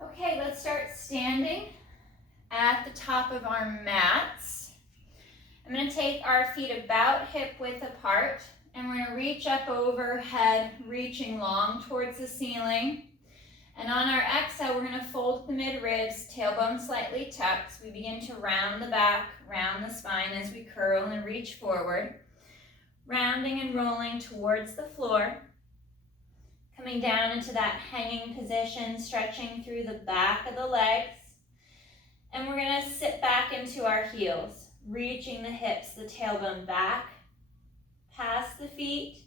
Okay, let's start standing at the top of our mats. I'm going to take our feet about hip width apart, and we're going to reach up overhead, reaching long towards the ceiling. And on our exhale, we're going to fold the mid-ribs, tailbone slightly tucked. We begin to round the back, round the spine as we curl and reach forward. Rounding and rolling towards the floor. Coming down into that hanging position, stretching through the back of the legs. And we're going to sit back into our heels, reaching the hips, the tailbone back, past the feet,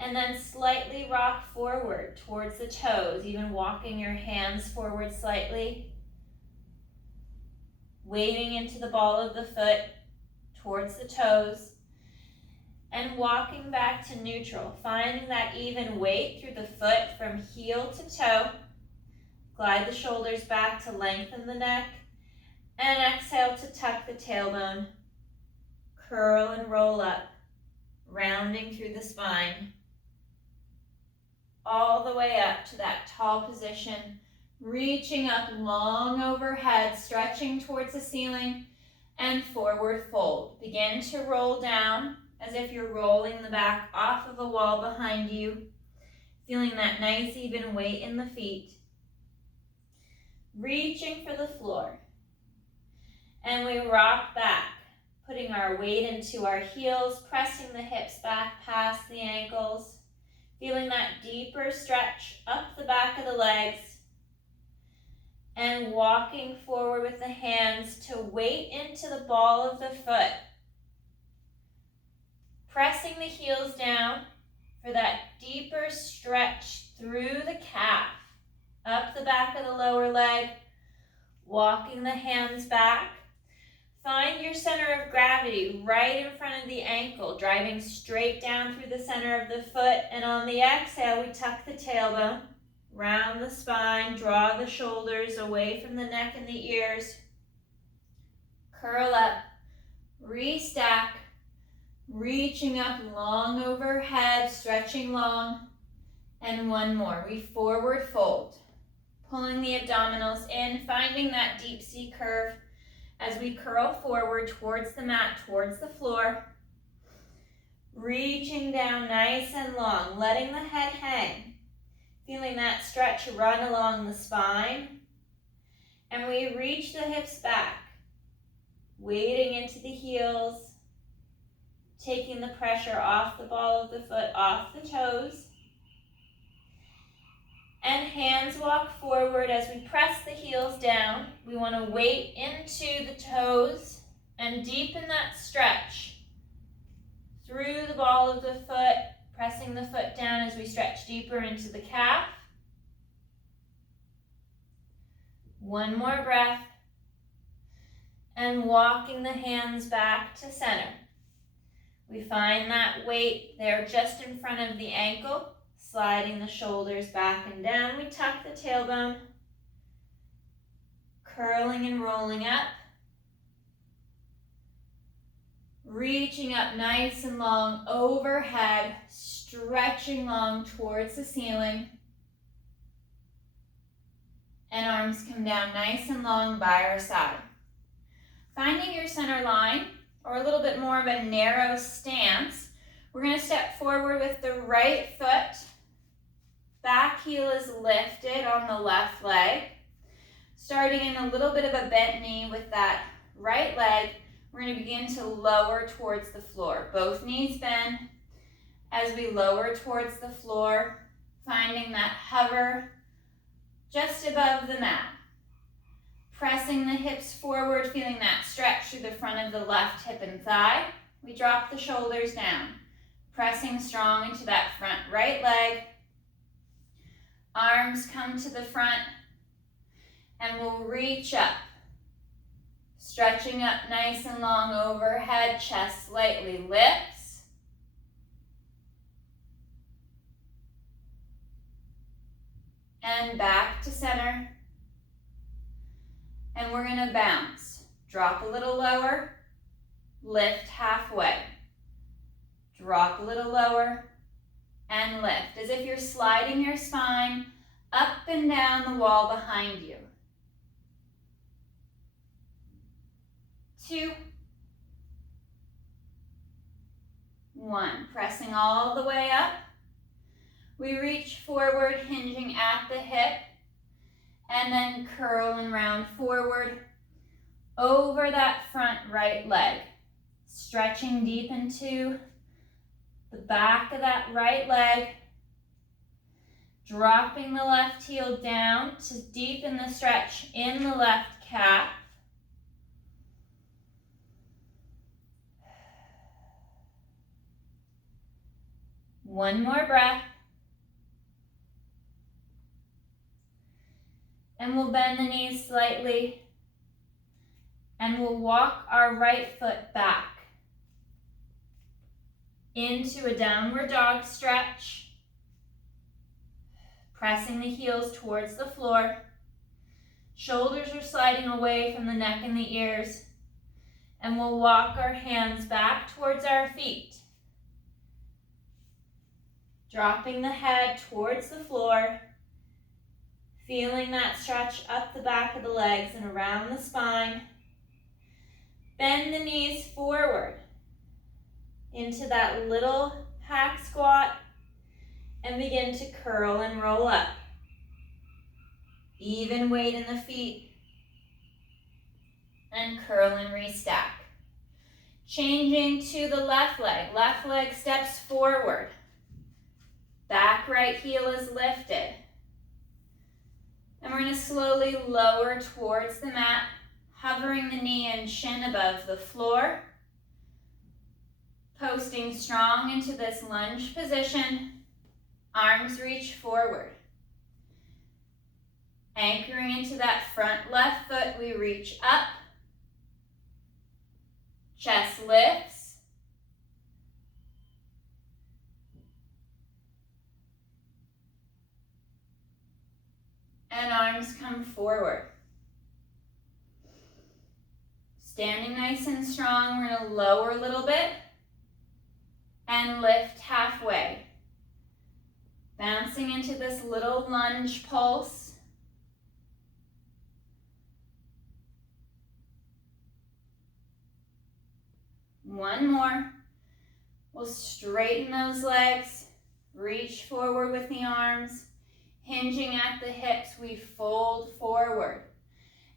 and then slightly rock forward towards the toes, even walking your hands forward slightly. Weighting into the ball of the foot towards the toes. And walking back to neutral, finding that even weight through the foot from heel to toe. Glide the shoulders back to lengthen the neck. And exhale to tuck the tailbone. Curl and roll up, rounding through the spine. All the way up to that tall position, reaching up long overhead, stretching towards the ceiling, and forward fold. Begin to roll down as if you're rolling the back off of a wall behind you, feeling that nice even weight in the feet. Reaching for the floor. And we rock back, putting our weight into our heels, pressing the hips back past the ankles, feeling that deeper stretch up the back of the legs, and walking forward with the hands to weight into the ball of the foot. Pressing the heels down for that deeper stretch through the calf, up the back of the lower leg, walking the hands back. Find your center of gravity right in front of the ankle, driving straight down through the center of the foot. And on the exhale, we tuck the tailbone, round the spine, draw the shoulders away from the neck and the ears. Curl up, restack, reaching up long overhead, stretching long. And one more, we forward fold, pulling the abdominals in, finding that deep sea curve as we curl forward towards the mat, towards the floor. Reaching down nice and long, letting the head hang. Feeling that stretch run along the spine. And we reach the hips back, weighting into the heels, taking the pressure off the ball of the foot, off the toes. And hands walk forward as we press the heels down. We want to weight into the toes and deepen that stretch through the ball of the foot, pressing the foot down as we stretch deeper into the calf. One more breath. And walking the hands back to center. We find that weight there just in front of the ankle. Sliding the shoulders back and down, we tuck the tailbone, curling and rolling up, reaching up nice and long overhead, stretching long towards the ceiling, and arms come down nice and long by our side. Finding your center line, or a little bit more of a narrow stance, we're going to step forward with the right foot. Back heel is lifted on the left leg. Starting in a little bit of a bent knee with that right leg, we're going to begin to lower towards the floor. Both knees bend as we lower towards the floor, finding that hover just above the mat. Pressing the hips forward, feeling that stretch through the front of the left hip and thigh. We drop the shoulders down, pressing strong into that front right leg. Arms come to the front, and we'll reach up, stretching up nice and long overhead, chest slightly lifts. And back to center. And we're going to bounce. Drop a little lower, lift halfway. Drop a little lower, and lift. As if you're sliding your spine up and down the wall behind you. 2, 1. Pressing all the way up. We reach forward, hinging at the hip, and then curl and round forward over that front right leg. Stretching deep into the back of that right leg. Dropping the left heel down to deepen the stretch in the left calf. One more breath. And we'll bend the knees slightly. And we'll walk our right foot back into a downward dog stretch. Pressing the heels towards the floor. Shoulders are sliding away from the neck and the ears. And we'll walk our hands back towards our feet. Dropping the head towards the floor. Feeling that stretch up the back of the legs and around the spine. Bend the knees forward into that little hack squat and begin to curl and roll up. Even weight in the feet and curl and restack. Changing to the left leg steps forward. Back right heel is lifted. And we're going to slowly lower towards the mat, hovering the knee and shin above the floor. Posting strong into this lunge position. Arms reach forward. Anchoring into that front left foot, we reach up. Chest lifts. And arms come forward. Standing nice and strong, we're going to lower a little bit and lift halfway. Bouncing into this little lunge pulse. One more. We'll straighten those legs, reach forward with the arms. Hinging at the hips, we fold forward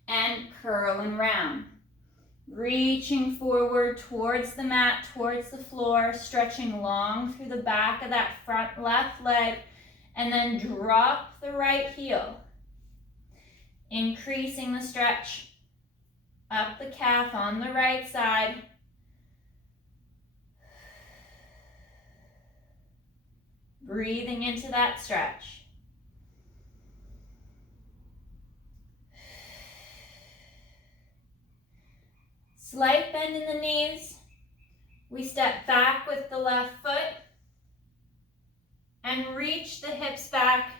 and curl and round. Reaching forward towards the mat, towards the floor, stretching long through the back of that front left leg, and then drop the right heel. Increasing the stretch up the calf on the right side. Breathing into that stretch. Slight bend in the knees. We step back with the left foot and reach the hips back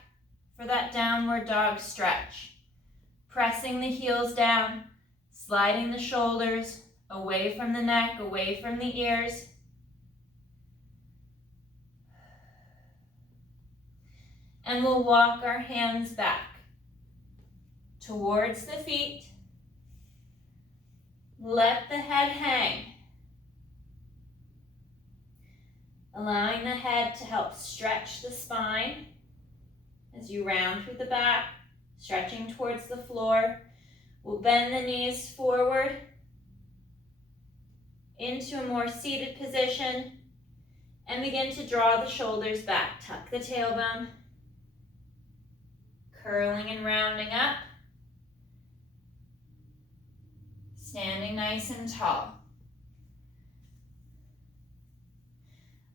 for that downward dog stretch. Pressing the heels down, sliding the shoulders away from the neck, away from the ears. And we'll walk our hands back towards the feet. Let the head hang. Allowing the head to help stretch the spine as you round through the back, stretching towards the floor. We'll bend the knees forward into a more seated position and begin to draw the shoulders back. Tuck the tailbone, curling and rounding up. Standing nice and tall.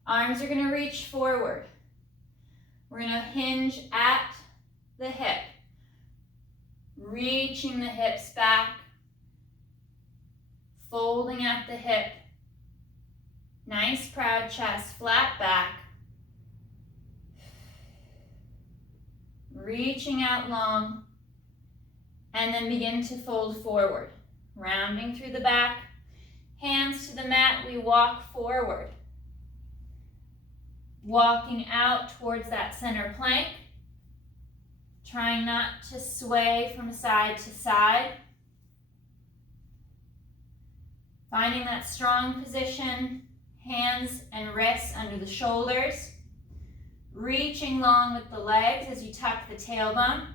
Arms are going to reach forward. We're going to hinge at the hip. Reaching the hips back. Folding at the hip. Nice proud chest, flat back. Reaching out long. And then begin to fold forward. Rounding through the back, hands to the mat, we walk forward. Walking out towards that center plank, Trying not to sway from side to side. Finding that strong position, hands and wrists under the shoulders. Reaching long with the legs as you tuck the tailbone.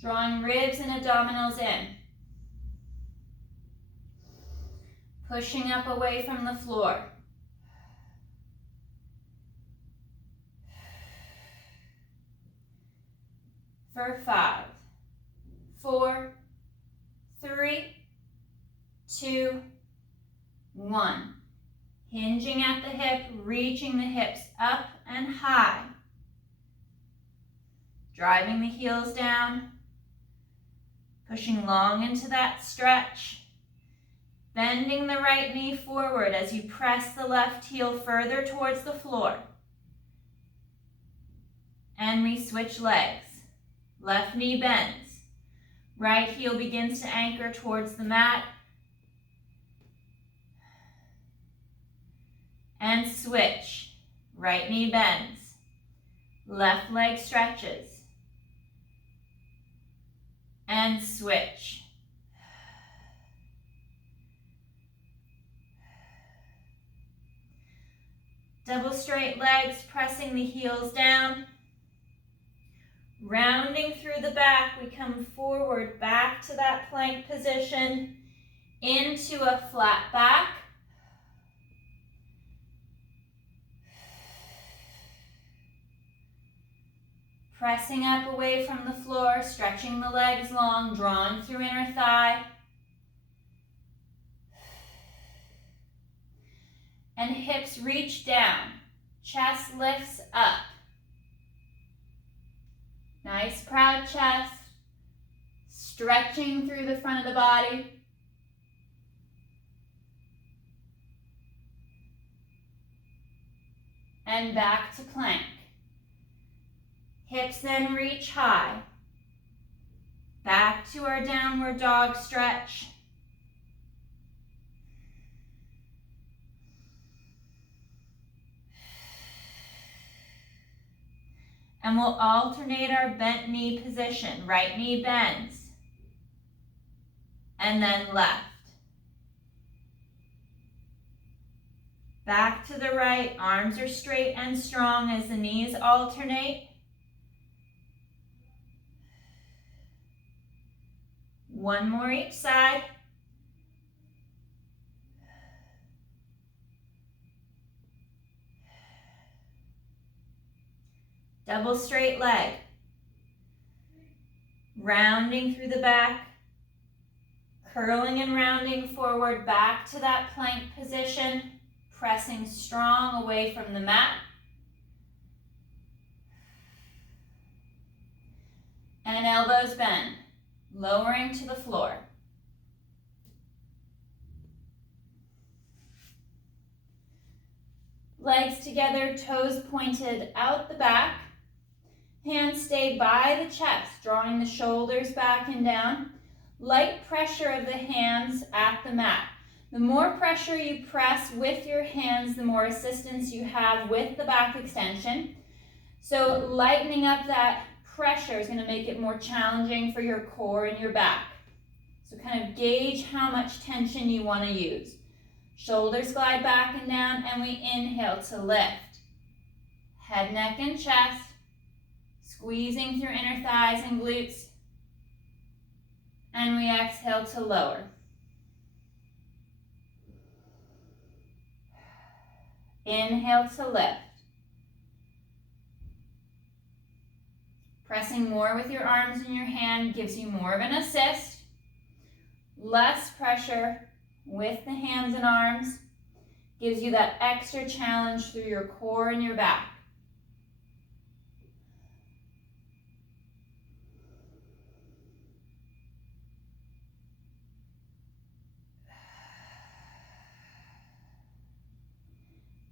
Drawing ribs and abdominals in. Pushing up away from the floor. For 5, 4, 3, 2, 1. Hinging at the hip, reaching the hips up and high. Driving the heels down. Pushing long into that stretch. Bending the right knee forward as you press the left heel further towards the floor. And we switch legs. Left knee bends. Right heel begins to anchor towards the mat. And switch. Right knee bends. Left leg stretches. And switch. Double straight legs, pressing the heels down. Rounding through the back, we come forward back to that plank position, into a flat back. Pressing up away from the floor, stretching the legs long, drawing through inner thigh. And hips reach down, chest lifts up. Nice proud chest, stretching through the front of the body. And back to plank. Hips then reach high. Back to our downward dog stretch. And we'll alternate our bent knee position. Right knee bends. And then left. Back to the right. Arms are straight and strong as the knees alternate. One more each side. Double straight leg. Rounding through the back. Curling and rounding forward back to that plank position. Pressing strong away from the mat. And elbows bend. Lowering to the floor. Legs together, toes pointed out the back. Hands stay by the chest, drawing the shoulders back and down. Light pressure of the hands at the mat. The more pressure you press with your hands, the more assistance you have with the back extension. So lightening up that pressure is going to make it more challenging for your core and your back. So kind of gauge how much tension you want to use. Shoulders glide back and down, and we inhale to lift. Head, neck, and chest. Squeezing through inner thighs and glutes. And we exhale to lower. Inhale to lift. Pressing more with your arms and your hand gives you more of an assist. Less pressure with the hands and arms gives you that extra challenge through your core and your back.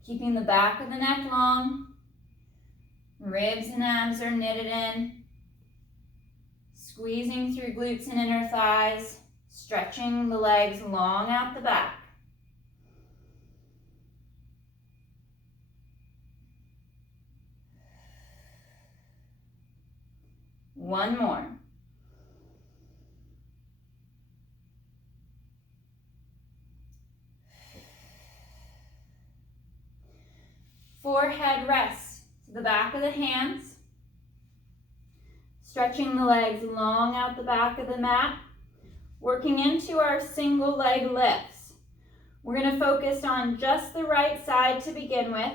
Keeping the back of the neck long. Ribs and abs are knitted in. Squeezing through glutes and inner thighs. Stretching the legs long out the back. One more. Forehead rests to the back of the hands. Stretching the legs long out the back of the mat. Working into our single leg lifts. We're going to focus on just the right side to begin with.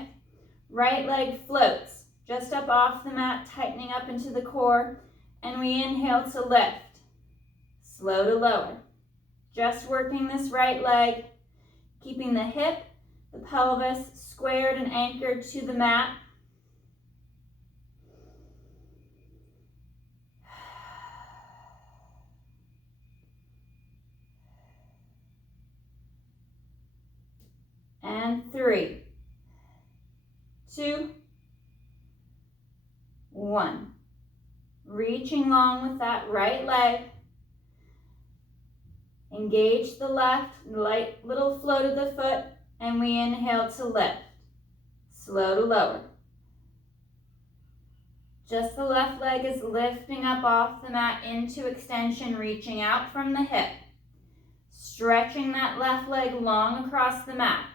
Right leg floats just up off the mat, tightening up into the core. And we inhale to lift. Slow to lower. Just working this right leg, keeping the hip, the pelvis squared and anchored to the mat. And 3, 2, 1. Reaching long with that right leg. Engage the left, light little float of the foot, and we inhale to lift. Slow to lower. Just the left leg is lifting up off the mat into extension, reaching out from the hip. Stretching that left leg long across the mat.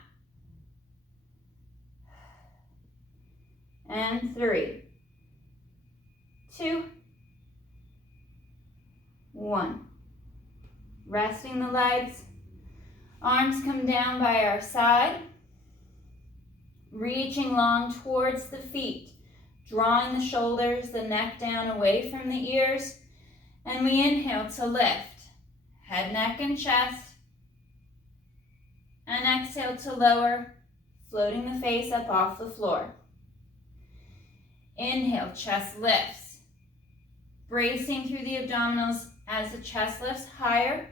And 3, 2, 1. Resting the legs. Arms come down by our side. Reaching long towards the feet. Drawing the shoulders, the neck down away from the ears. And we inhale to lift. Head, neck, and chest. And exhale to lower, floating the face up off the floor. Inhale, chest lifts. Bracing through the abdominals as the chest lifts higher.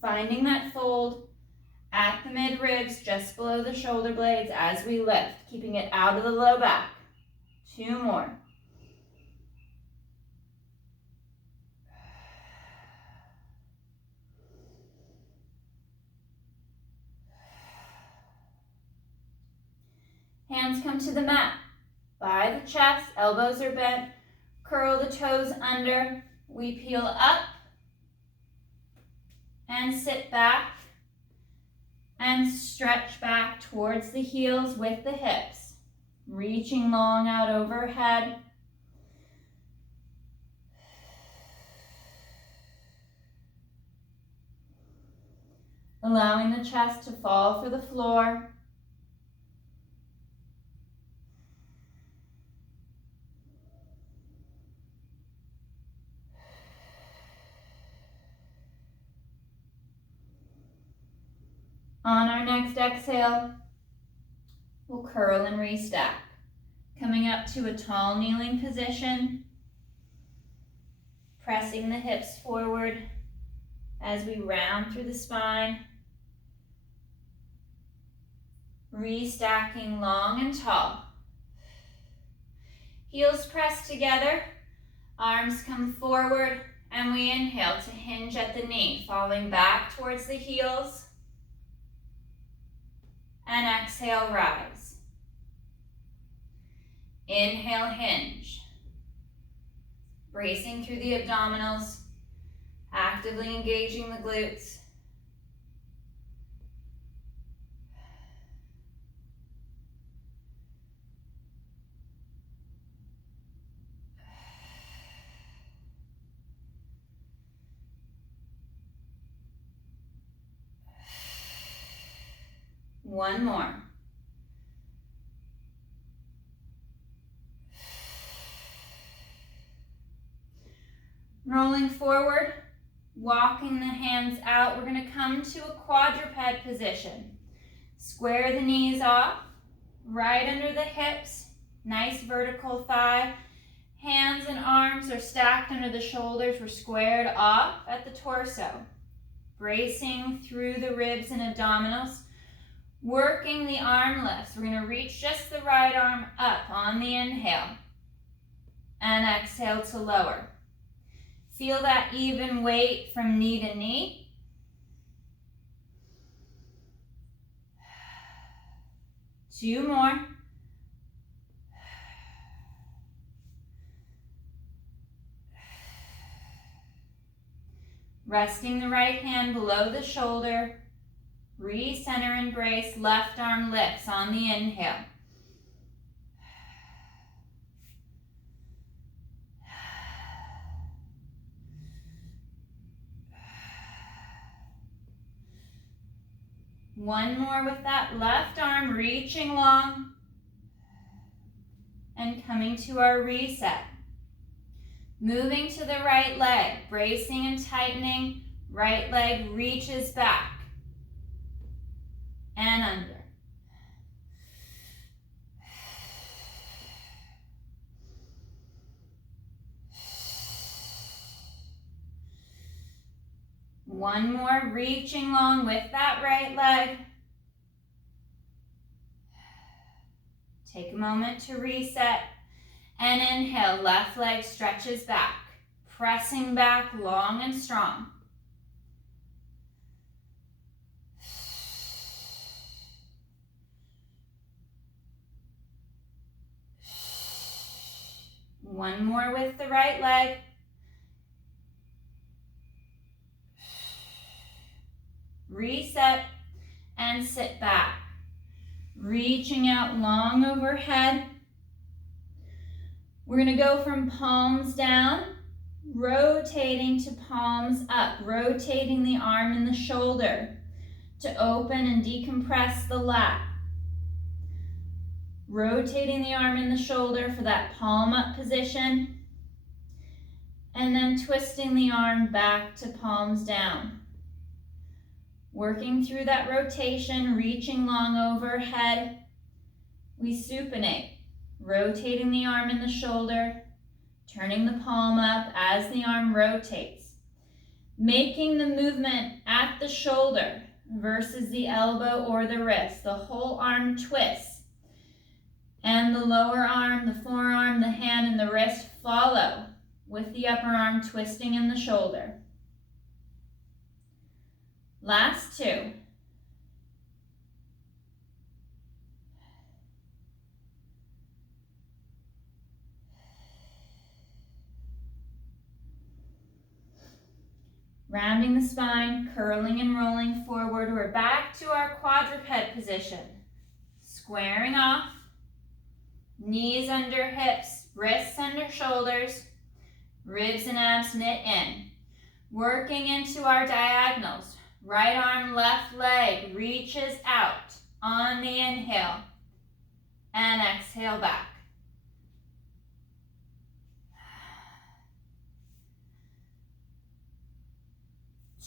Finding that fold at the mid-ribs, just below the shoulder blades as we lift, keeping it out of the low back. 2 more. Hands come to the mat. By the chest, elbows are bent. Curl the toes under. We peel up. And sit back and stretch back towards the heels with the hips, reaching long out overhead. Allowing the chest to fall for the floor. On our next exhale, we'll curl and restack. Coming up to a tall kneeling position, pressing the hips forward as we round through the spine. Restacking long and tall. Heels pressed together, arms come forward, and we inhale to hinge at the knee, falling back towards the heels. And exhale, rise. Inhale, hinge. Bracing through the abdominals, actively engaging the glutes. One more. Rolling forward, walking the hands out. We're going to come to a quadruped position. Square the knees off, right under the hips, nice vertical thigh. Hands and arms are stacked under the shoulders. We're squared off at the torso. Bracing through the ribs and abdominals. Working the arm lifts. We're going to reach just the right arm up on the inhale. And exhale to lower. Feel that even weight from knee to knee. Two more. Resting the right hand below the shoulder. Recenter and brace. Left arm lifts on the inhale. One more with that left arm reaching long and coming to our reset. Moving to the right leg, bracing and tightening. Right leg reaches back and under. One more, reaching long with that right leg. Take a moment to reset and inhale, left leg stretches back, pressing back long and strong. One more with the right leg. Reset and sit back. Reaching out long overhead. We're going to go from palms down, rotating to palms up, rotating the arm and the shoulder to open and decompress the lat. Rotating the arm and the shoulder for that palm up position, and then twisting the arm back to palms down. Working through that rotation, reaching long overhead, we supinate, rotating the arm and the shoulder, turning the palm up as the arm rotates, making the movement at the shoulder versus the elbow or the wrist. The whole arm twists, and the lower arm, the forearm, the hand, and the wrist follow with the upper arm twisting in the shoulder. Last two. Rounding the spine, curling and rolling forward. We're back to our quadruped position. Squaring off, knees under hips, wrists under shoulders, ribs and abs knit in. Working into our diagonals. Right arm, left leg reaches out on the inhale and exhale back.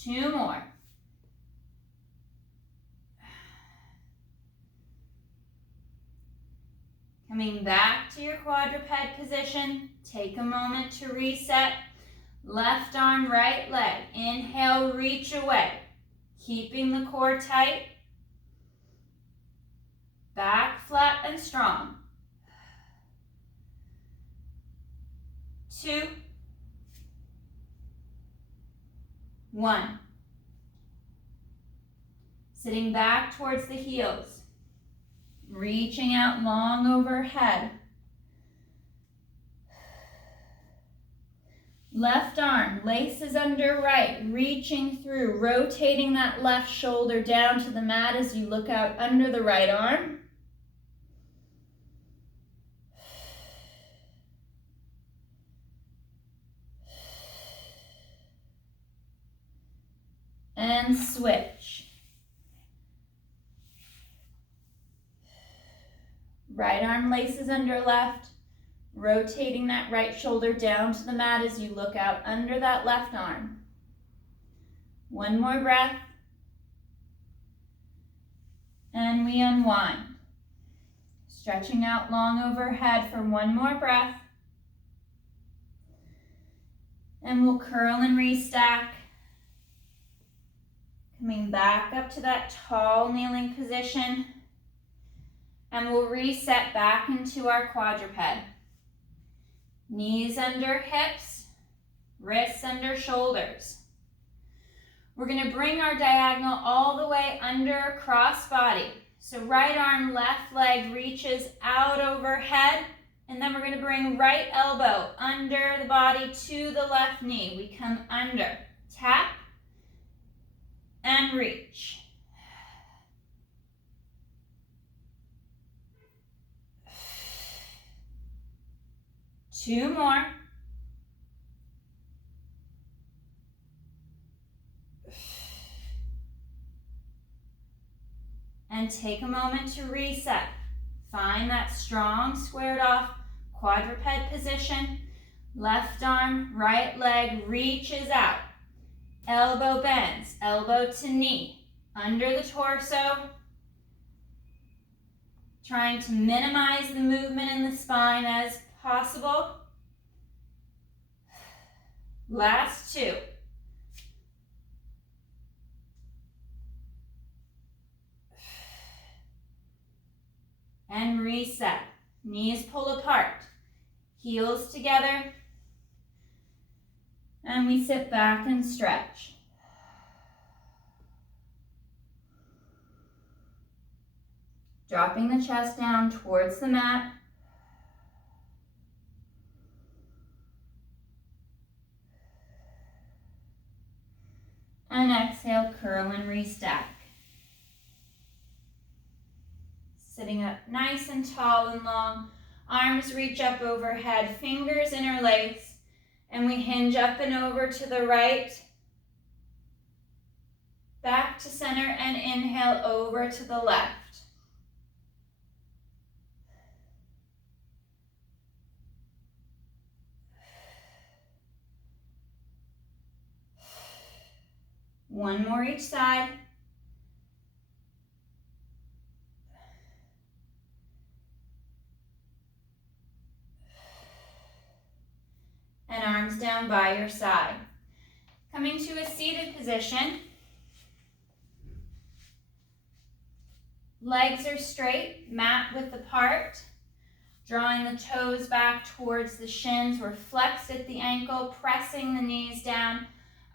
Two more. Coming back to your quadruped position, take a moment to reset. Left arm, right leg. Inhale, reach away. Keeping the core tight. Back flat and strong. 2, 1. Sitting back towards the heels. Reaching out long overhead. Left arm laces under right, reaching through, rotating that left shoulder down to the mat as you look out under the right arm. And switch. Right arm laces under left. Rotating that right shoulder down to the mat as you look out under that left arm. One more breath. And we unwind. Stretching out long overhead for one more breath. And we'll curl and restack. Coming back up to that tall kneeling position. And we'll reset back into our quadruped. Knees under hips, wrists under shoulders. We're going to bring our diagonal all the way under cross body. So right arm, left leg reaches out overhead. And then we're going to bring right elbow under the body to the left knee. We come under, tap, and reach. Two more. And take a moment to reset. Find that strong, squared off quadruped position. Left arm, right leg reaches out. Elbow bends, elbow to knee. Under the torso. Trying to minimize the movement in the spine as possible. Last two. And reset. Knees pull apart. Heels together. And we sit back and stretch. Dropping the chest down towards the mat. And exhale, curl and restack. Sitting up nice and tall and long. Arms reach up overhead, fingers interlace. And we hinge up and over to the right. Back to center and inhale over to the left. One more each side. And arms down by your side. Coming to a seated position. Legs are straight, mat width apart. Drawing the toes back towards the shins. We're flexed at the ankle, pressing the knees down.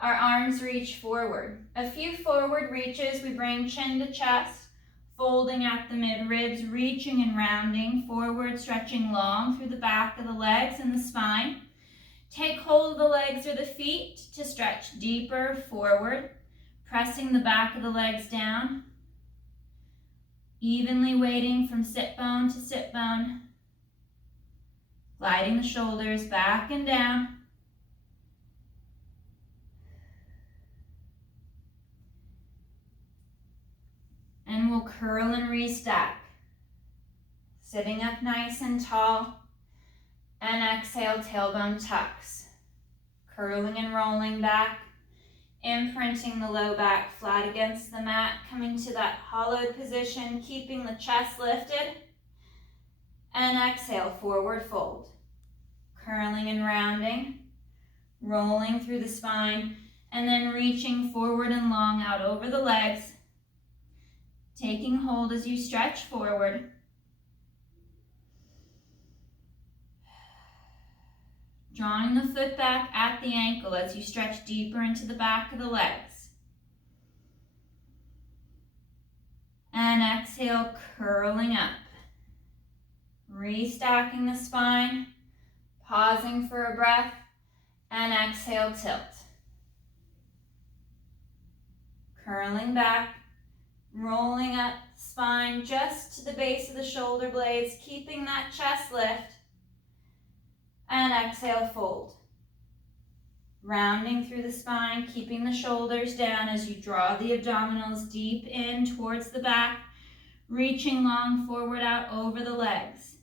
Our arms reach forward. A few forward reaches. We bring chin to chest, folding at the mid-ribs, reaching and rounding forward, stretching long through the back of the legs and the spine. Take hold of the legs or the feet to stretch deeper forward, pressing the back of the legs down, evenly weighting from sit bone to sit bone, gliding the shoulders back and down. And we'll curl and restack. Sitting up nice and tall. And exhale, tailbone tucks. Curling and rolling back. Imprinting the low back flat against the mat. Coming to that hollowed position, keeping the chest lifted. And exhale, forward fold. Curling and rounding. Rolling through the spine. And then reaching forward and long out over the legs. Taking hold as you stretch forward. Drawing the foot back at the ankle as you stretch deeper into the back of the legs. And exhale, curling up. Restacking the spine. Pausing for a breath. And exhale, tilt. Curling back. Rolling up spine just to the base of the shoulder blades, keeping that chest lift. And exhale, fold. Rounding through the spine, keeping the shoulders down as you draw the abdominals deep in towards the back, reaching long forward out over the legs.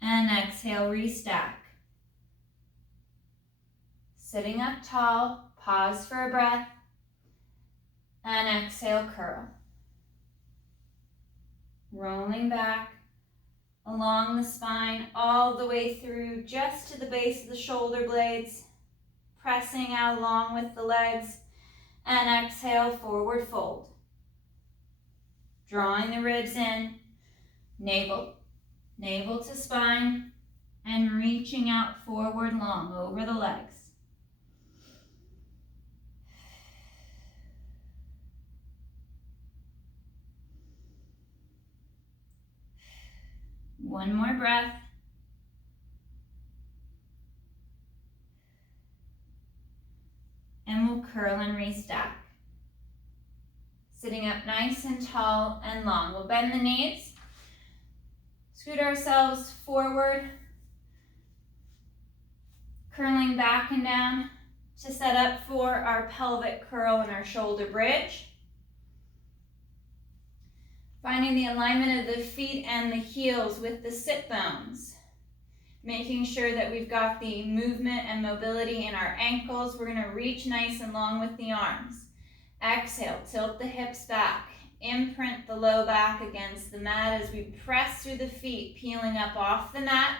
And exhale, restack. Sitting up tall, pause for a breath, and exhale, curl. Rolling back along the spine, all the way through just to the base of the shoulder blades, pressing out along with the legs, and exhale, forward fold. Drawing the ribs in, navel to spine, and reaching out forward long over the legs. One more breath. And we'll curl and restack. Sitting up nice and tall and long. We'll bend the knees, scoot ourselves forward, curling back and down to set up for our pelvic curl and our shoulder bridge. Finding the alignment of the feet and the heels with the sit bones. Making sure that we've got the movement and mobility in our ankles. We're going to reach nice and long with the arms. Exhale, tilt the hips back. Imprint the low back against the mat as we press through the feet, peeling up off the mat.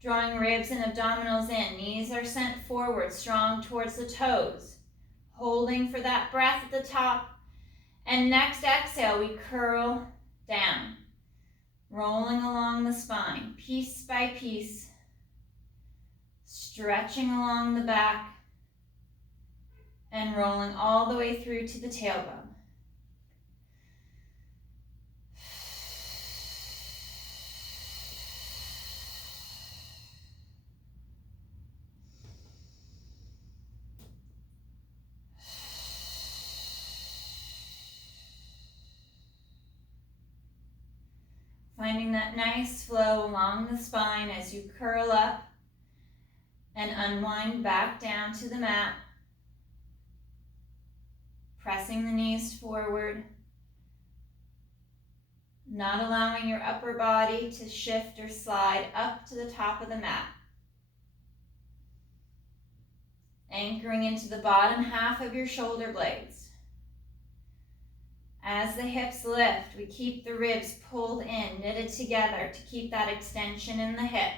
Drawing ribs and abdominals in. Knees are sent forward, strong towards the toes. Holding for that breath at the top. And next exhale, we curl down. Rolling along the spine, piece by piece. Stretching along the back. And rolling all the way through to the tailbone. Finding that nice flow along the spine as you curl up and unwind back down to the mat. Pressing the knees forward. Not allowing your upper body to shift or slide up to the top of the mat. Anchoring into the bottom half of your shoulder blades. As the hips lift, we keep the ribs pulled in, knitted together to keep that extension in the hip.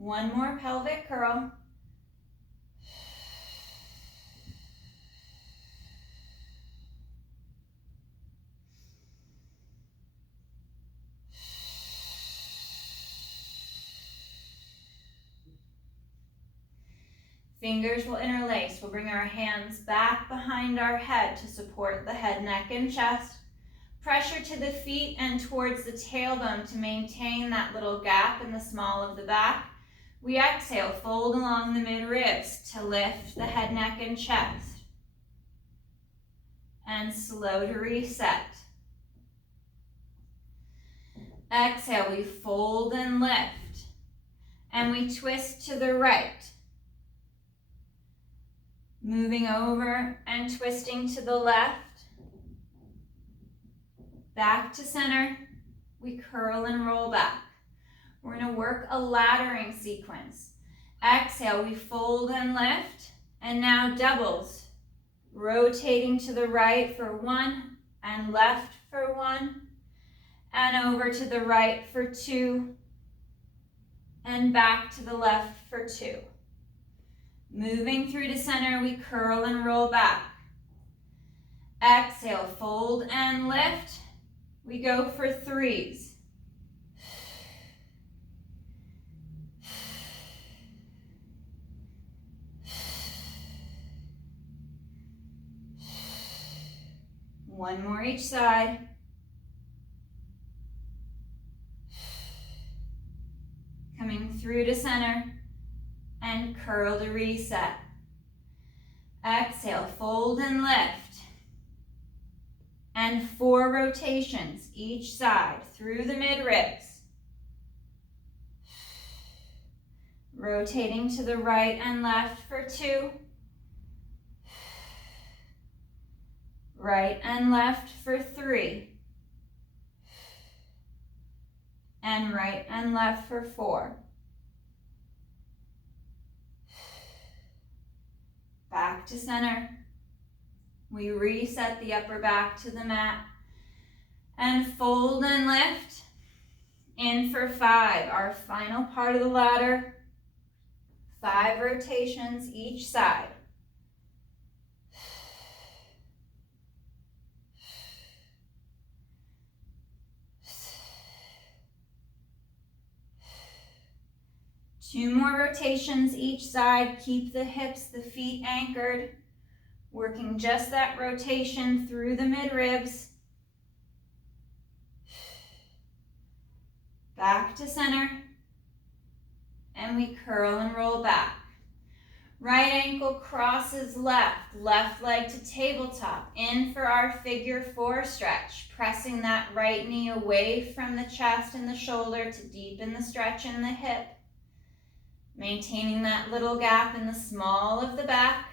One more pelvic curl. Fingers will interlace. We'll bring our hands back behind our head to support the head, neck, and chest. Pressure to the feet and towards the tailbone to maintain that little gap in the small of the back. We exhale, fold along the mid-ribs to lift the head, neck, and chest. And slow to reset. Exhale, we fold and lift. And we twist to the right. Moving over and twisting to the left. Back to center. We curl and roll back. We're going to work a laddering sequence. Exhale, we fold and lift, and now doubles. Rotating to the right for one, and left for one, and over to the right for two, and back to the left for two. Moving through to center, we curl and roll back. Exhale, fold and lift. We go for threes. One more each side. Coming through to center and curl to reset. Exhale, fold and lift. and 4 rotations each side through the mid-ribs. Rotating to the right and left for 2. Right and left for 3. And right and left for 4. Back to center. We reset the upper back to the mat and fold and lift. In for 5, our final part of the ladder. 5 rotations each side. Two more rotations each side. Keep the hips, the feet anchored. Working just that rotation through the mid-ribs. Back to center. And we curl and roll back. Right ankle crosses left. Left leg to tabletop. In for our figure 4 stretch. Pressing that right knee away from the chest and the shoulder to deepen the stretch in the hip. Maintaining that little gap in the small of the back.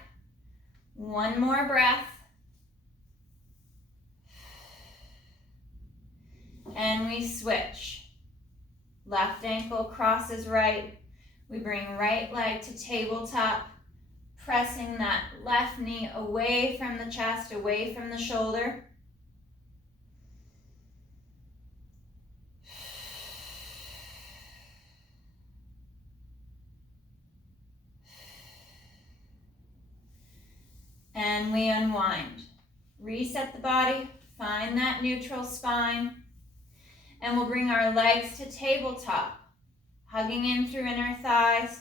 One more breath. And we switch. Left ankle crosses right. We bring right leg to tabletop, pressing that left knee away from the chest, away from the shoulder. And we unwind. Reset the body, find that neutral spine, and we'll bring our legs to tabletop, hugging in through inner thighs.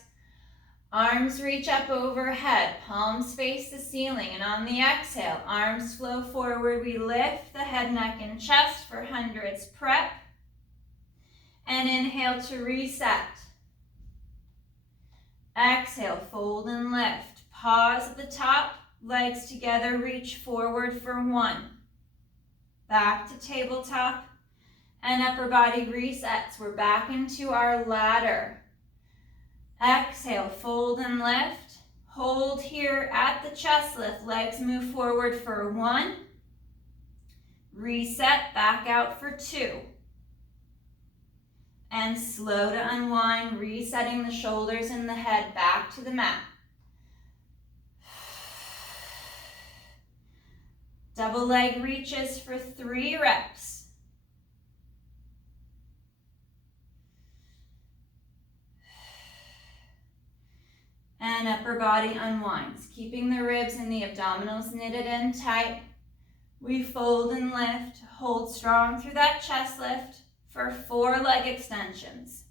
Arms reach up overhead, palms face the ceiling, and on the exhale, arms flow forward. We lift the head, neck, and chest for hundreds. Prep, and inhale to reset. Exhale, fold and lift. Pause at the top. Legs together, reach forward for 1. Back to tabletop and upper body resets. We're back into our ladder. Exhale, fold and lift. Hold here at the chest lift. Legs move forward for 1. Reset, back out for 2. And slow to unwind, resetting the shoulders and the head back to the mat. Double leg reaches for 3 reps. And upper body unwinds, keeping the ribs and the abdominals knitted in tight. We fold and lift, hold strong through that chest lift for 4 leg extensions.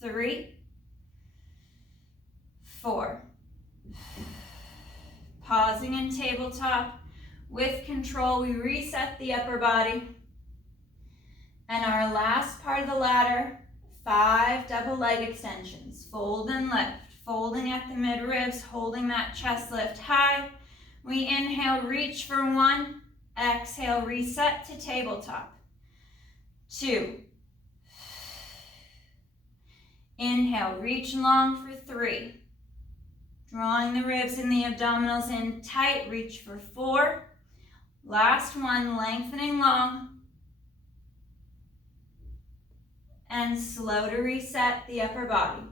3, 4. Pausing in tabletop. With control, we reset the upper body. And our last part of the ladder, 5 double leg extensions. Fold and lift. Folding at the mid-ribs, holding that chest lift high. We inhale, reach for 1. Exhale, reset to tabletop. 2. Inhale, reach long for 3. Drawing the ribs and the abdominals in tight, reach for 4. Last one, lengthening long. And slow to reset the upper body.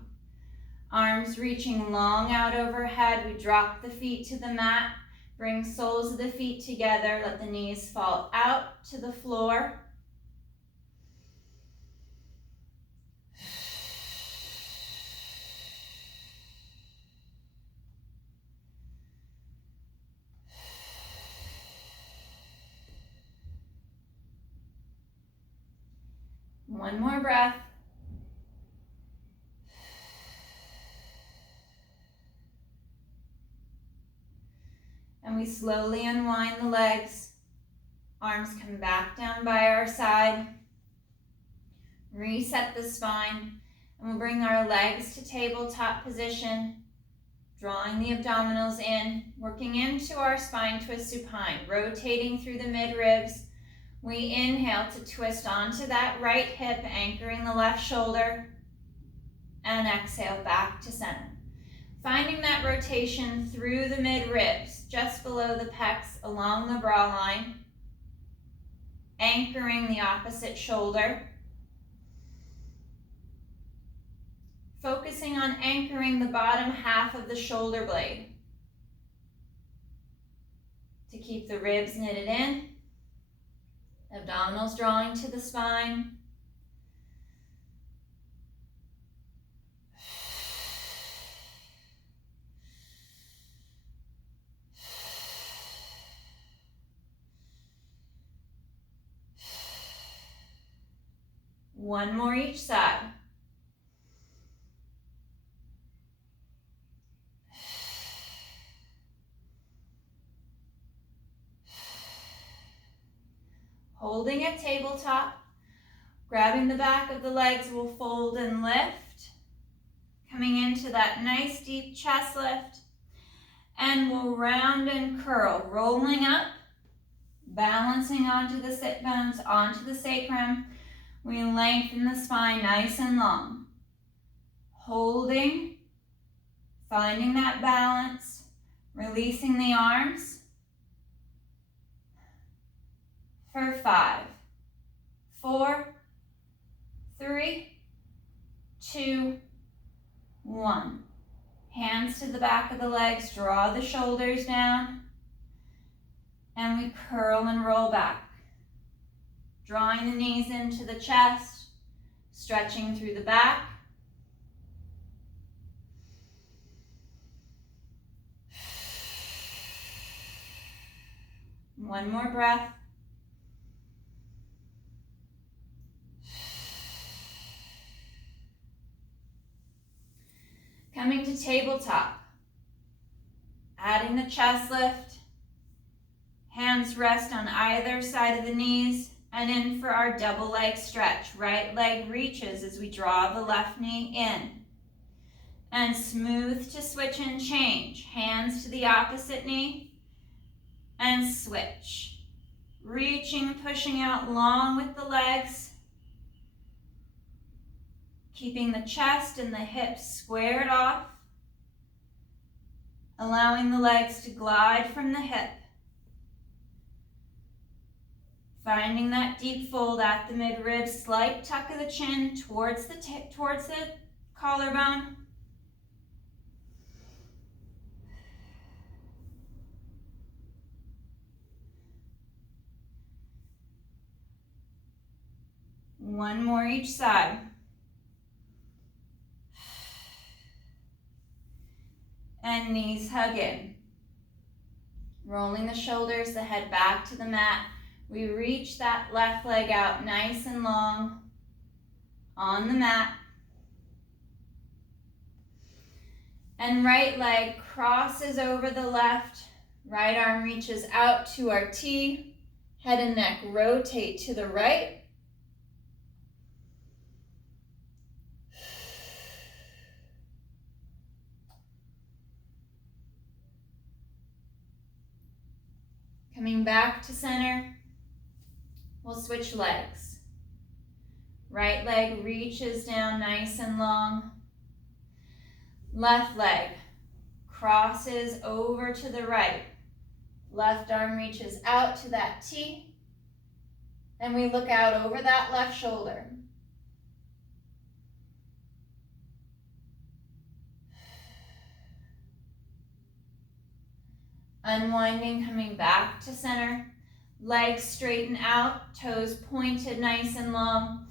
Arms reaching long out overhead. We drop the feet to the mat. Bring soles of the feet together. Let the knees fall out to the floor. One more breath. And we slowly unwind the legs. Arms come back down by our side. Reset the spine. And we'll bring our legs to tabletop position. Drawing the abdominals in, working into our spine twist supine, rotating through the mid-ribs. We inhale to twist onto that right hip, anchoring the left shoulder, and exhale back to center. Finding that rotation through the mid-ribs, just below the pecs, along the bra line, anchoring the opposite shoulder. Focusing on anchoring the bottom half of the shoulder blade to keep the ribs knitted in, abdominals drawing to the spine. One more each side. Holding at tabletop, grabbing the back of the legs, we'll fold and lift. Coming into that nice deep chest lift. And we'll round and curl, rolling up, balancing onto the sit bones, onto the sacrum. We lengthen the spine nice and long. Holding, finding that balance, releasing the arms. For 5, 4, 3, 2, 1. Hands to the back of the legs, draw the shoulders down, and we curl and roll back. Drawing the knees into the chest, stretching through the back. One more breath. Coming to tabletop, adding the chest lift, hands rest on either side of the knees, and in for our double leg stretch. Right leg reaches as we draw the left knee in. And smooth to switch and change. Hands to the opposite knee, and switch. Reaching, pushing out long with the legs. Keeping the chest and the hips squared off. Allowing the legs to glide from the hip. Finding that deep fold at the mid-ribs, slight tuck of the chin towards the collarbone. One more each side. And knees hug in. Rolling the shoulders, the head back to the mat. We reach that left leg out nice and long on the mat. And right leg crosses over the left. Right arm reaches out to our T. Head and neck rotate to the right. Coming back to center, we'll switch legs. Right leg reaches down nice and long. Left leg crosses over to the right. Left arm reaches out to that T. And we look out over that left shoulder. Unwinding, coming back to center. Legs straighten out, toes pointed nice and long.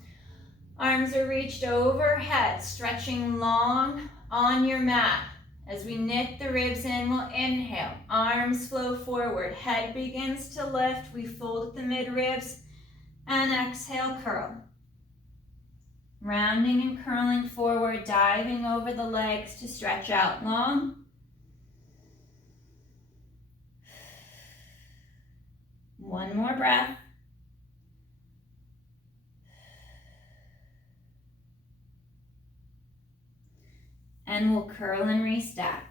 Arms are reached overhead, stretching long on your mat. As we knit the ribs in, we'll inhale. Arms flow forward, head begins to lift. We fold at the mid-ribs and exhale, curl. Rounding and curling forward, diving over the legs to stretch out long. One more breath. And we'll curl and restack.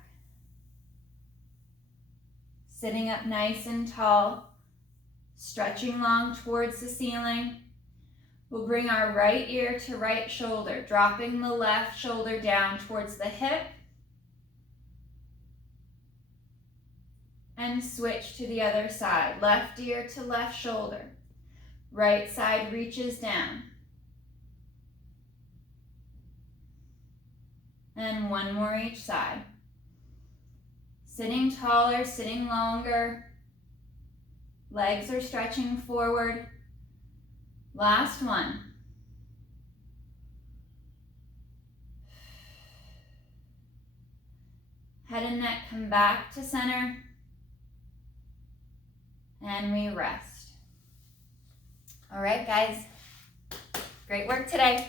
Sitting up nice and tall, stretching long towards the ceiling. We'll bring our right ear to right shoulder, dropping the left shoulder down towards the hip. And switch to the other side. Left ear to left shoulder. Right side reaches down. And one more each side. Sitting taller, sitting longer. Legs are stretching forward. Last one. Head and neck come back to center. And we rest. All right, guys. Great work today.